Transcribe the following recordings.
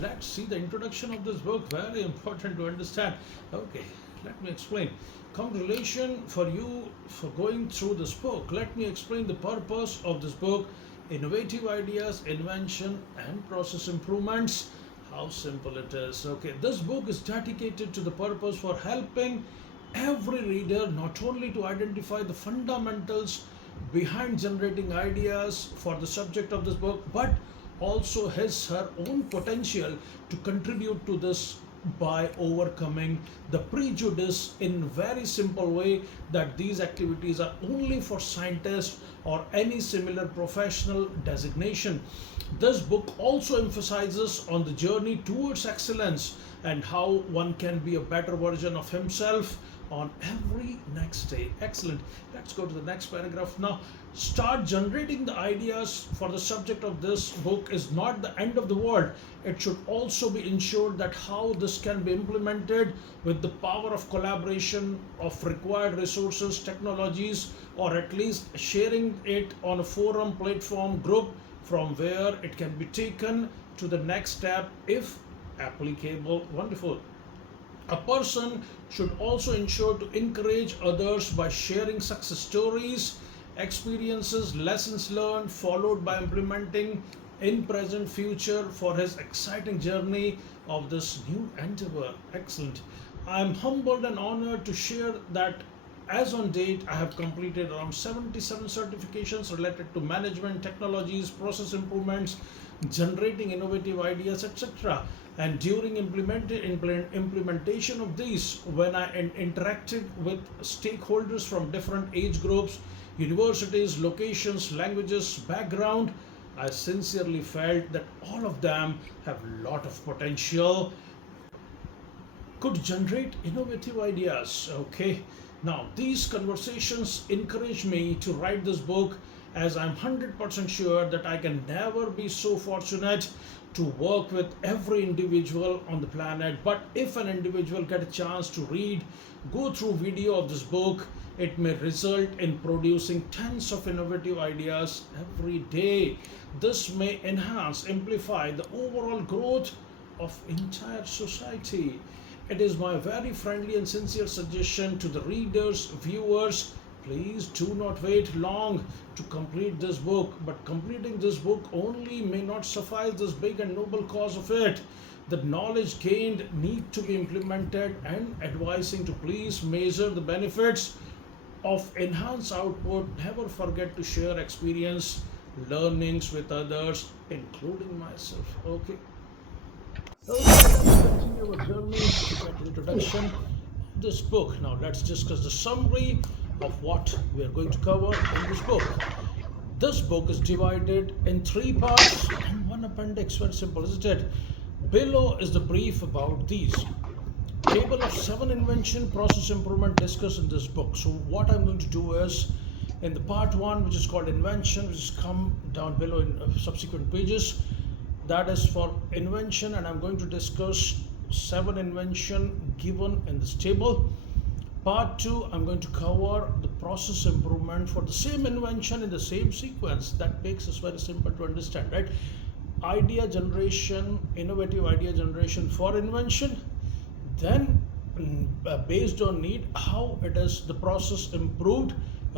let's see the introduction of this book. Very important to understand. Okay, let me explain. Congratulations for you for going through this book. Let me explain the purpose of this book: innovative ideas, invention, and process improvements. How simple it is. Okay, this book is dedicated to the purpose for helping every reader not only to identify the fundamentals behind generating ideas for the subject of this book, but also his her own potential to contribute to this by overcoming the prejudice in very simple way that these activities are only for scientists or any similar professional designation. This book also emphasizes on the journey towards excellence and how one can be a better version of himself on every next day. Excellent. Let's go to the next paragraph now. Start generating the ideas for the subject of this book is not the end of the world. It should also be ensured that how this can be implemented with the power of collaboration of required resources, technologies, or at least sharing it on a forum, platform, group from where it can be taken to the next step if applicable. Wonderful. A person should also ensure to encourage others by sharing success stories, experiences, lessons learned, followed by implementing in present future for his exciting journey of this new endeavor. Excellent. I am humbled and honored to share that as on date, I have completed around 77 certifications related to management, technologies, process improvements, generating innovative ideas, etc. And during implementation of these, when I interacted with stakeholders from different age groups, universities, locations, languages, background, I sincerely felt that all of them have a lot of potential, could generate innovative ideas. Okay, now these conversations encourage me to write this book, as I'm 100% sure that I can never be so fortunate to work with every individual on the planet. But if an individual get a chance to read, go through video of this book, it may result in producing tens of innovative ideas every day. This may enhance, amplify the overall growth of entire society. It is my very friendly and sincere suggestion to the readers, viewers, please do not wait long to complete this book. But completing this book only may not suffice this big and noble cause of it. The knowledge gained need to be implemented, and advising to please measure the benefits of enhanced output. Never forget to share experience, learnings with others, including myself. Okay. Okay, let's continue our journey with the introduction of this book. Now, let's discuss the summary of what we are going to cover in this book. This book is divided in three parts and one appendix. Very simple, isn't it? Below is the brief about these. Table of 7 invention process improvement discussed in this book. So, what I'm going to do is in the part 1, which is called invention, which is come down below in subsequent pages, that is for invention, and I'm going to discuss 7 invention given in this table. Part 2, I'm going to cover the process improvement for the same invention in the same sequence. That makes it very simple to understand, right? Idea generation, innovative idea generation for invention, then based on need, how it is the process improved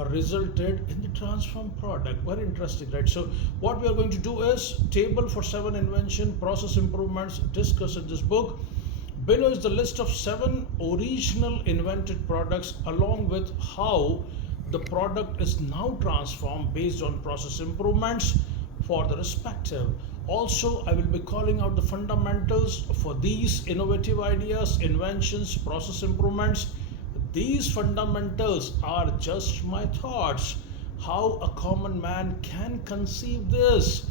resulted in the transformed product. Very interesting, right? So what we are going to do is table for 7 invention process improvements discussed in this book. Below is the list of 7 original invented products along with how the product is now transformed based on process improvements for the respective. Also, I will be calling out the fundamentals for these innovative ideas, inventions, process improvements. These fundamentals are just my thoughts. How a common man can conceive this,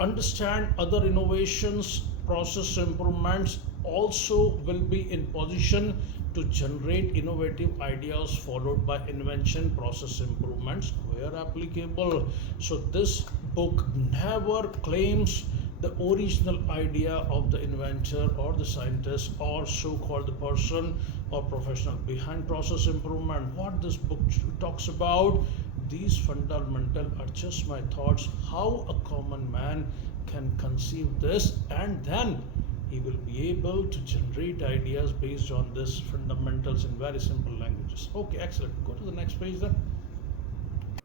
understand other innovations, process improvements, also will be in position to generate innovative ideas followed by invention, process improvements where applicable. So this book never claims the original idea of the inventor or the scientist or so-called the person or professional behind process improvement. What this book talks about, these fundamental are just my thoughts, how a common man can conceive this, and then he will be able to generate ideas based on this fundamentals in very simple languages. Okay, excellent. Go to the next page then.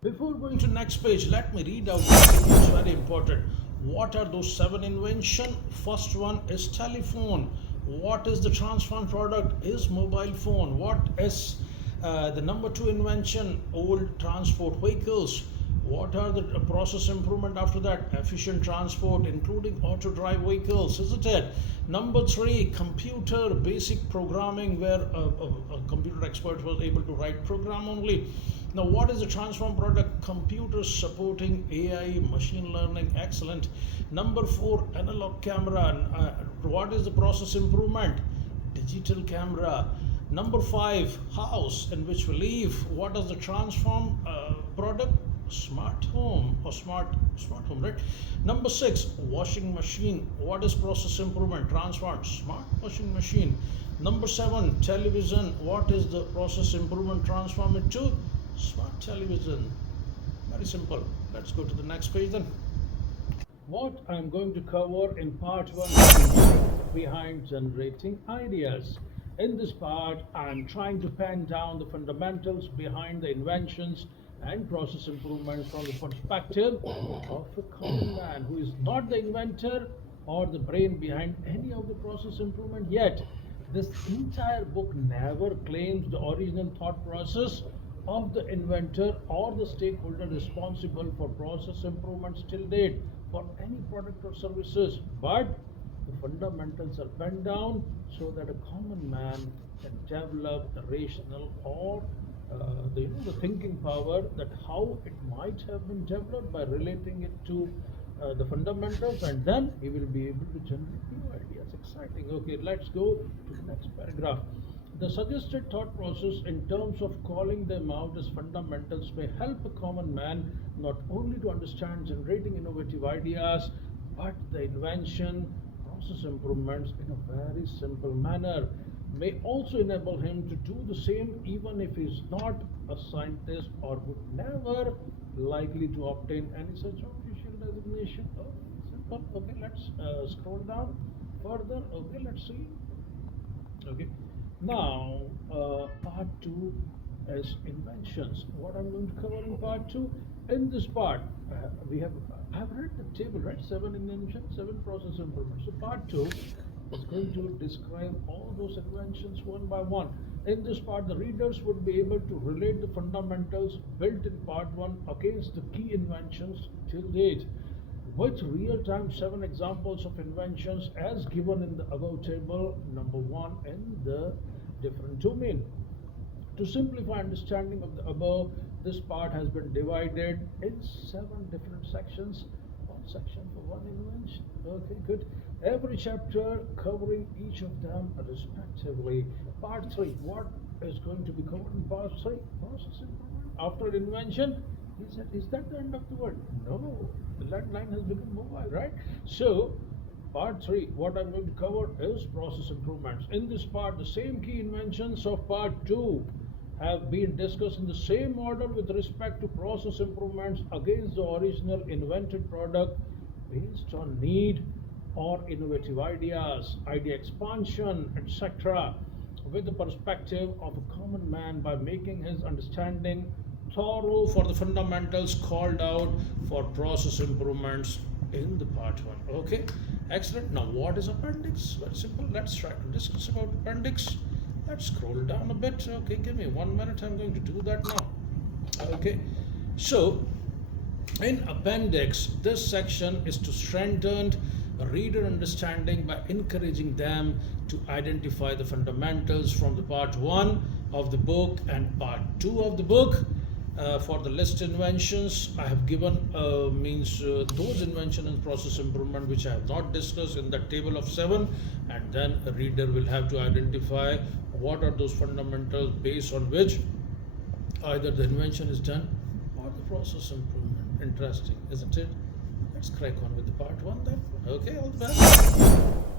Before going to next page, let me read out something which is very important. What are those 7 inventions? First one is telephone. What is the transformed product? Is mobile phone. What is the number 2 invention? Old transport vehicles. What are the process improvement after that? Efficient transport, including auto drive vehicles, isn't it? Number 3, computer basic programming, where a computer expert was able to write program only. Now, what is the transform product? Computers supporting AI, machine learning, excellent. Number 4, analog camera. What is the process improvement? Digital camera. Number 5, house in which we live. What is the transform product? Smart home or smart home, right? Number 6, washing machine. What is process improvement? Transformed smart washing machine. Number 7, television. What is the process improvement? Transform it to smart television. Very simple. Let's go to the next page then. What I'm going to cover in part 1 is behind generating ideas. In this part, I'm trying to pen down the fundamentals behind the inventions and process improvements from the perspective of a common man who is not the inventor or the brain behind any of the process improvement yet. This entire book never claims the original thought process of the inventor or the stakeholder responsible for process improvements till date for any product or services, but the fundamentals are penned down so that a common man can develop the rational or the thinking power, that how it might have been developed by relating it to the fundamentals, and then he will be able to generate new ideas. Exciting. Okay, let's go to the next paragraph. The suggested thought process in terms of calling them out as fundamentals may help a common man not only to understand generating innovative ideas, but the invention, process improvements in a very simple manner. May also enable him to do the same even if he is not a scientist or would never likely to obtain any such official designation. Oh, simple. Okay, let's scroll down further. Okay, let's see. Okay, now part 2 is inventions. What I'm going to cover in part 2. In this part, I've read the table, right? 7 inventions, 7 process improvements. So part 2 is going to describe all those inventions one by one. In this part, the readers would be able to relate the fundamentals built in part 1 against the key inventions till date, with real-time 7 examples of inventions as given in the above table, number 1 in the different domain. To simplify understanding of the above, this part has been divided in 7 different sections. One section for one invention. Okay, good. Every chapter covering each of them respectively. Part 3. What is going to be covered in part 3? Process improvement. After invention, is that the end of the word? No. The line has become mobile, right? So, part 3, what I'm going to cover is process improvements. In this part, the same key inventions of part 2 have been discussed in the same order with respect to process improvements against the original invented product based on need or innovative ideas, idea expansion, etc., with the perspective of a common man by making his understanding thorough for the fundamentals called out for process improvements in the part 1. Okay, excellent. Now, what is appendix? Very simple. Let's try to discuss about appendix. Let's scroll down a bit. Okay, give me 1 minute. I'm going to do that now. Okay, so in appendix, this section is to strengthen reader understanding by encouraging them to identify the fundamentals from the part 1 of the book and part 2 of the book. For the list inventions, I have given those invention and process improvement which I have not discussed in the table of 7, and then a reader will have to identify what are those fundamentals based on which either the invention is done or the process improvement. Interesting, isn't it? Let's crack on with the part 1 then. Okay, all the best.